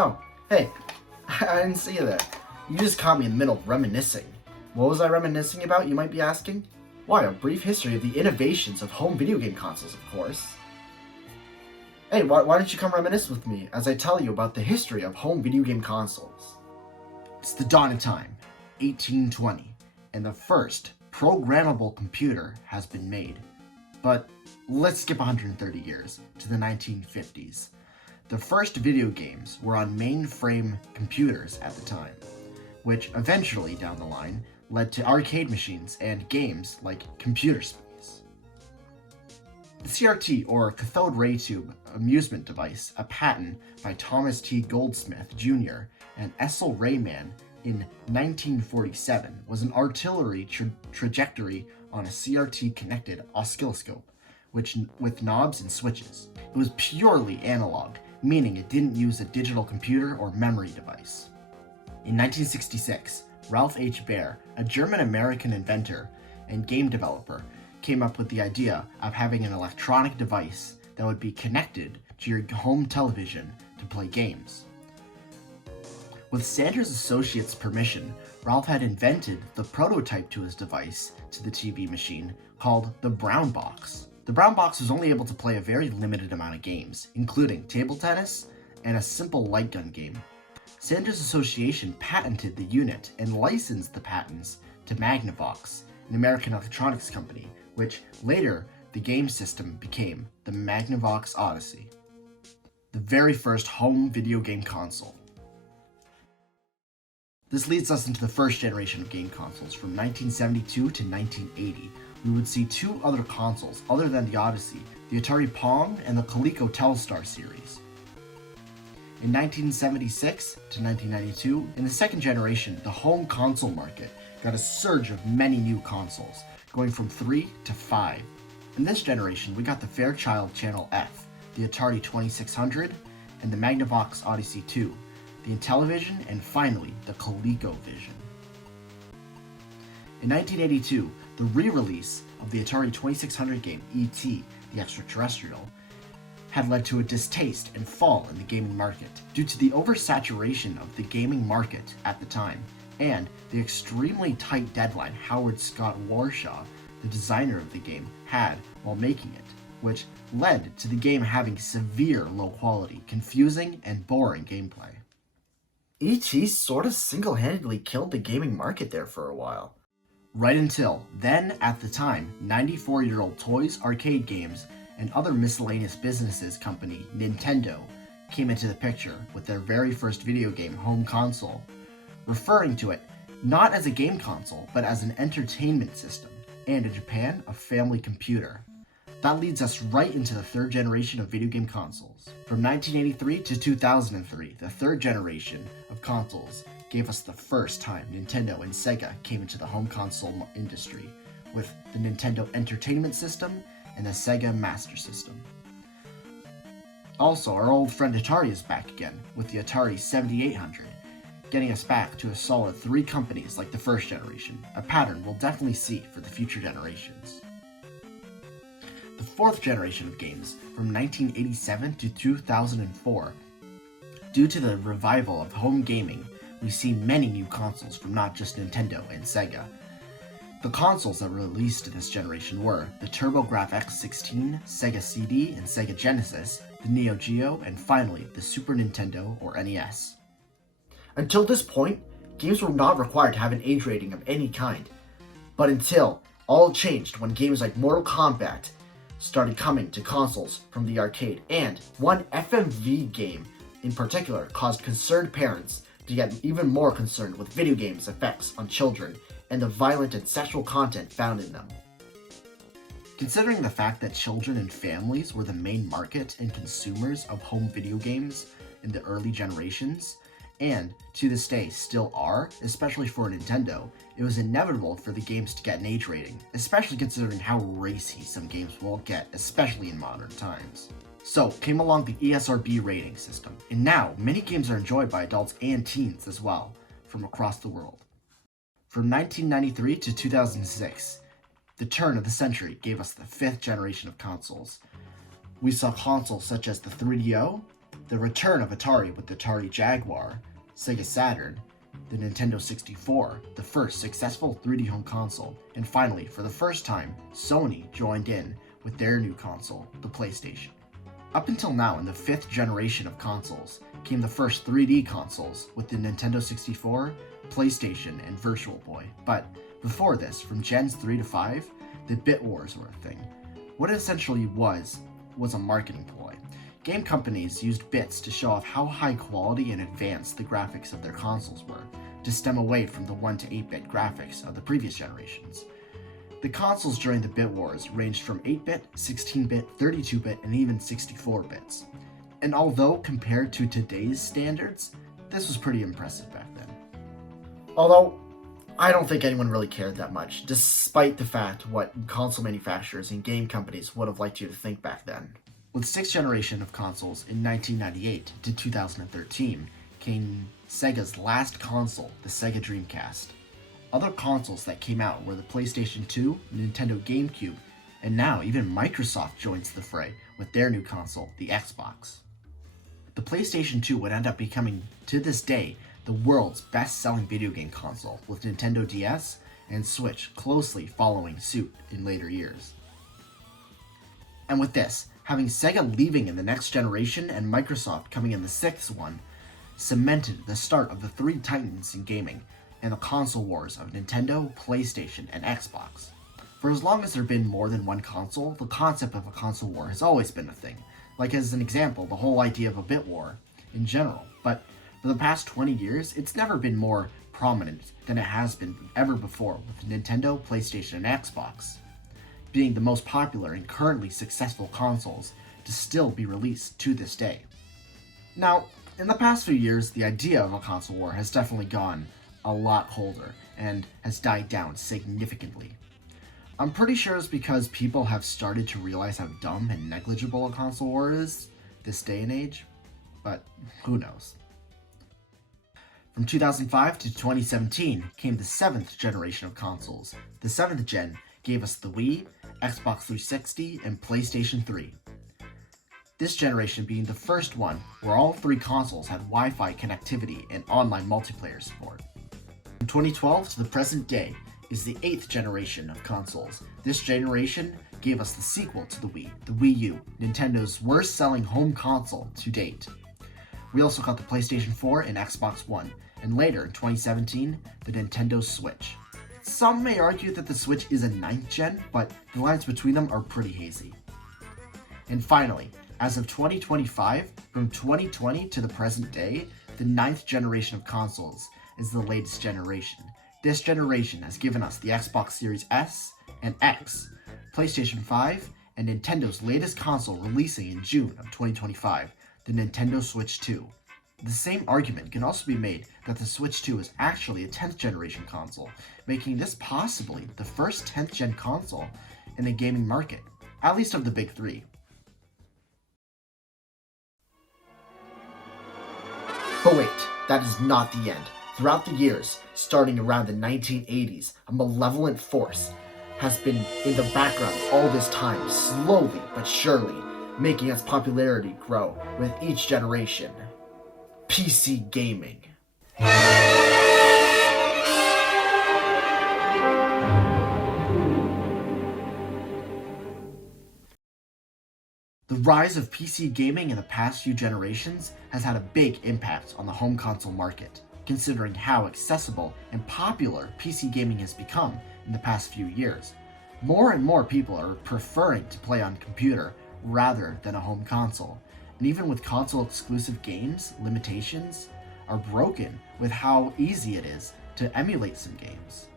Oh, hey, I didn't see you there. You just caught me in the middle of reminiscing. What was I reminiscing about, you might be asking? Why, a brief history of the innovations of home video game consoles, of course. Hey, why don't you come reminisce with me as I tell you about the history of home video game consoles? It's the dawn of time, 1820, and the first programmable computer has been made. But let's skip 130 years to the 1950s. The first video games were on mainframe computers at the time, which eventually, down the line, led to arcade machines and games like Computer Space. The CRT, or cathode ray tube amusement device, a patent by Thomas T. Goldsmith Jr. and Essel Rayman in 1947, was an artillery trajectory on a CRT-connected oscilloscope, with knobs and switches. It was purely analog, meaning it didn't use a digital computer or memory device. In 1966, Ralph H. Baer, a German-American inventor and game developer, came up with the idea of having an electronic device that would be connected to your home television to play games. With Sanders Associates' permission, Ralph had invented the prototype to his device to the TV machine called the Brown Box. The Brown Box was only able to play a very limited amount of games, including table tennis and a simple light gun game. Sanders Association patented the unit and licensed the patents to Magnavox, an American electronics company, which later the game system became the Magnavox Odyssey, the very first home video game console. This leads us into the first generation of game consoles from 1972 to 1980. We would see two other consoles other than the Odyssey, the Atari Pong and the Coleco Telstar series. In 1976 to 1992, in the second generation, the home console market got a surge of many new consoles, going from 3 to 5. In this generation, we got the Fairchild Channel F, the Atari 2600, and the Magnavox Odyssey II, the Intellivision, and finally, the ColecoVision. In 1982, the re-release of the Atari 2600 game E.T., the Extraterrestrial, had led to a distaste and fall in the gaming market due to the oversaturation of the gaming market at the time and the extremely tight deadline Howard Scott Warshaw, the designer of the game, had while making it, which led to the game having severe low quality, confusing, and boring gameplay. E.T. sort of single-handedly killed the gaming market there for a while. Right until then, at the time, 94-year-old Toys Arcade Games and other miscellaneous businesses company, Nintendo, came into the picture with their very first video game home console, referring to it not as a game console, but as an entertainment system, and in Japan, a family computer. That leads us right into the third generation of video game consoles. From 1983 to 2003, the third generation of consoles gave us the first time Nintendo and Sega came into the home console industry, with the Nintendo Entertainment System and the Sega Master System. Also, our old friend Atari is back again, with the Atari 7800, getting us back to a solid 3 companies like the first generation, a pattern we'll definitely see for the future generations. The fourth generation of games, from 1987 to 2004, due to the revival of home gaming, we've seen many new consoles from not just Nintendo and Sega. The consoles that were released this generation were the TurboGrafx X16, Sega CD and Sega Genesis, the Neo Geo, and finally the Super Nintendo or NES. Until this point, games were not required to have an age rating of any kind. But until all changed when games like Mortal Kombat started coming to consoles from the arcade, and one FMV game in particular caused concerned parents to get even more concerned with video games' effects on children and the violent and sexual content found in them. Considering the fact that children and families were the main market and consumers of home video games in the early generations, and to this day still are, especially for Nintendo, it was inevitable for the games to get an age rating, especially considering how racy some games will get, especially in modern times. So came along the ESRB rating system, and now many games are enjoyed by adults and teens as well, from across the world. From 1993 to 2006, the turn of the century gave us the fifth generation of consoles. We saw consoles such as the 3DO, the return of Atari with the Atari Jaguar, Sega Saturn, the Nintendo 64, the first successful 3D home console, and finally, for the first time, Sony joined in with their new console, the PlayStation. Up until now, in the 5th generation of consoles, came the first 3D consoles with the Nintendo 64, PlayStation, and Virtual Boy. But before this, from Gens 3 to 5, the bit wars were a thing. What it essentially was a marketing ploy. Game companies used bits to show off how high quality and advanced the graphics of their consoles were, to stem away from the 1 to 8-bit graphics of the previous generations. The consoles during the bit wars ranged from 8-bit, 16-bit, 32-bit, and even 64 bits. And although compared to today's standards, this was pretty impressive back then. Although, I don't think anyone really cared that much, despite the fact what console manufacturers and game companies would have liked you to think back then. With 6th generation of consoles in 1998 to 2013 came Sega's last console, the Sega Dreamcast. Other consoles that came out were the PlayStation 2, Nintendo GameCube, and now even Microsoft joins the fray with their new console, the Xbox. The PlayStation 2 would end up becoming, to this day, the world's best-selling video game console, with Nintendo DS and Switch closely following suit in later years. And with this, having Sega leaving in the next generation and Microsoft coming in the 6th one, cemented the start of the three titans in gaming and the console wars of Nintendo, PlayStation, and Xbox. For as long as there have been more than one console, the concept of a console war has always been a thing, like as an example, the whole idea of a bit war in general, but for the past 20 years, it's never been more prominent than it has been ever before, with Nintendo, PlayStation, and Xbox being the most popular and currently successful consoles to still be released to this day. Now, in the past few years, the idea of a console war has definitely gone a lot colder and has died down significantly. I'm pretty sure it's because people have started to realize how dumb and negligible a console war is this day and age, but who knows. From 2005 to 2017 came the 7th generation of consoles. The 7th gen gave us the Wii, Xbox 360, and PlayStation 3. This generation being the first one where all three consoles had Wi-Fi connectivity and online multiplayer support. From 2012 to the present day is the 8th generation of consoles. This generation gave us the sequel to the Wii U, Nintendo's worst-selling home console to date. We also got the PlayStation 4 and Xbox One, and later in 2017, the Nintendo Switch. Some may argue that the Switch is a 9th gen, but the lines between them are pretty hazy. And finally, as of 2025, from 2020 to the present day, the 9th generation of consoles is the latest generation. This generation has given us the Xbox Series S and X, PlayStation 5, and Nintendo's latest console releasing in June of 2025, the Nintendo Switch 2. The same argument can also be made that the Switch 2 is actually a 10th generation console, making this possibly the first 10th gen console in the gaming market, at least of the big three. But wait, that is not the end. Throughout the years, starting around the 1980s, a malevolent force has been in the background all this time, slowly but surely, making its popularity grow with each generation. PC gaming. The rise of PC gaming in the past few generations has had a big impact on the home console market, considering how accessible and popular PC gaming has become in the past few years. More and more people are preferring to play on computer rather than a home console. And even with console-exclusive games, limitations are broken with how easy it is to emulate some games.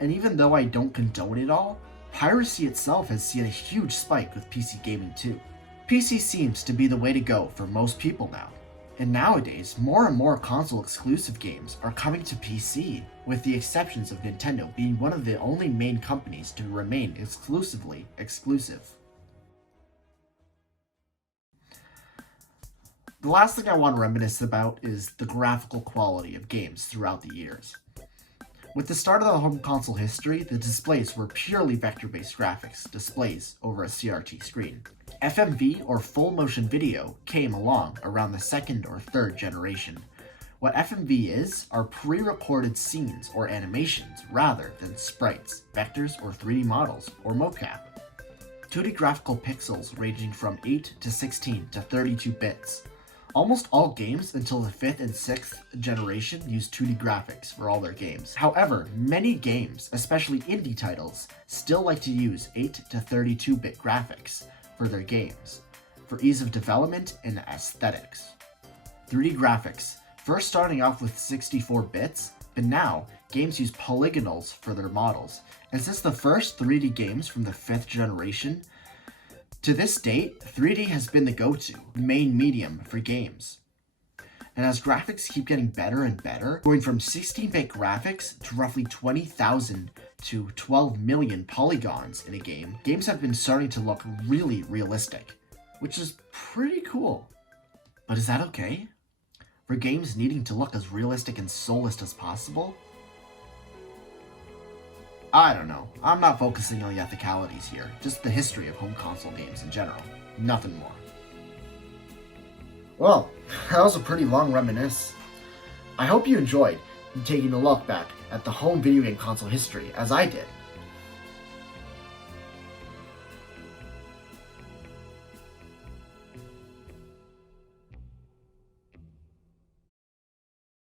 And even though I don't condone it all, piracy itself has seen a huge spike with PC gaming too. PC seems to be the way to go for most people now. And nowadays, more and more console-exclusive games are coming to PC, with the exceptions of Nintendo being one of the only main companies to remain exclusively exclusive. The last thing I want to reminisce about is the graphical quality of games throughout the years. With the start of the home console history, the displays were purely vector-based graphics displays over a CRT screen. FMV, or full motion video, came along around the second or third generation. What FMV is are pre-recorded scenes or animations rather than sprites, vectors, or 3D models, or mocap. 2D graphical pixels ranging from 8 to 16 to 32 bits. Almost all games until the 5th and 6th generation use 2D graphics for all their games. However, many games, especially indie titles, still like to use 8 to 32-bit graphics for their games, for ease of development and aesthetics. 3D graphics, first starting off with 64 bits, but now games use polygonals for their models. And since the first 3D games from the 5th generation, to this date, 3D has been the go-to, main medium for games. And as graphics keep getting better and better, going from 16-bit graphics to roughly 20,000 to 12 million polygons in a game, games have been starting to look really realistic, which is pretty cool. But is that okay? For games needing to look as realistic and soulless as possible? I don't know. I'm not focusing on the ethicalities here, just the history of home console games in general. Nothing more. Well, that was a pretty long reminisce. I hope you enjoyed taking a look back at the home video game console history, as I did.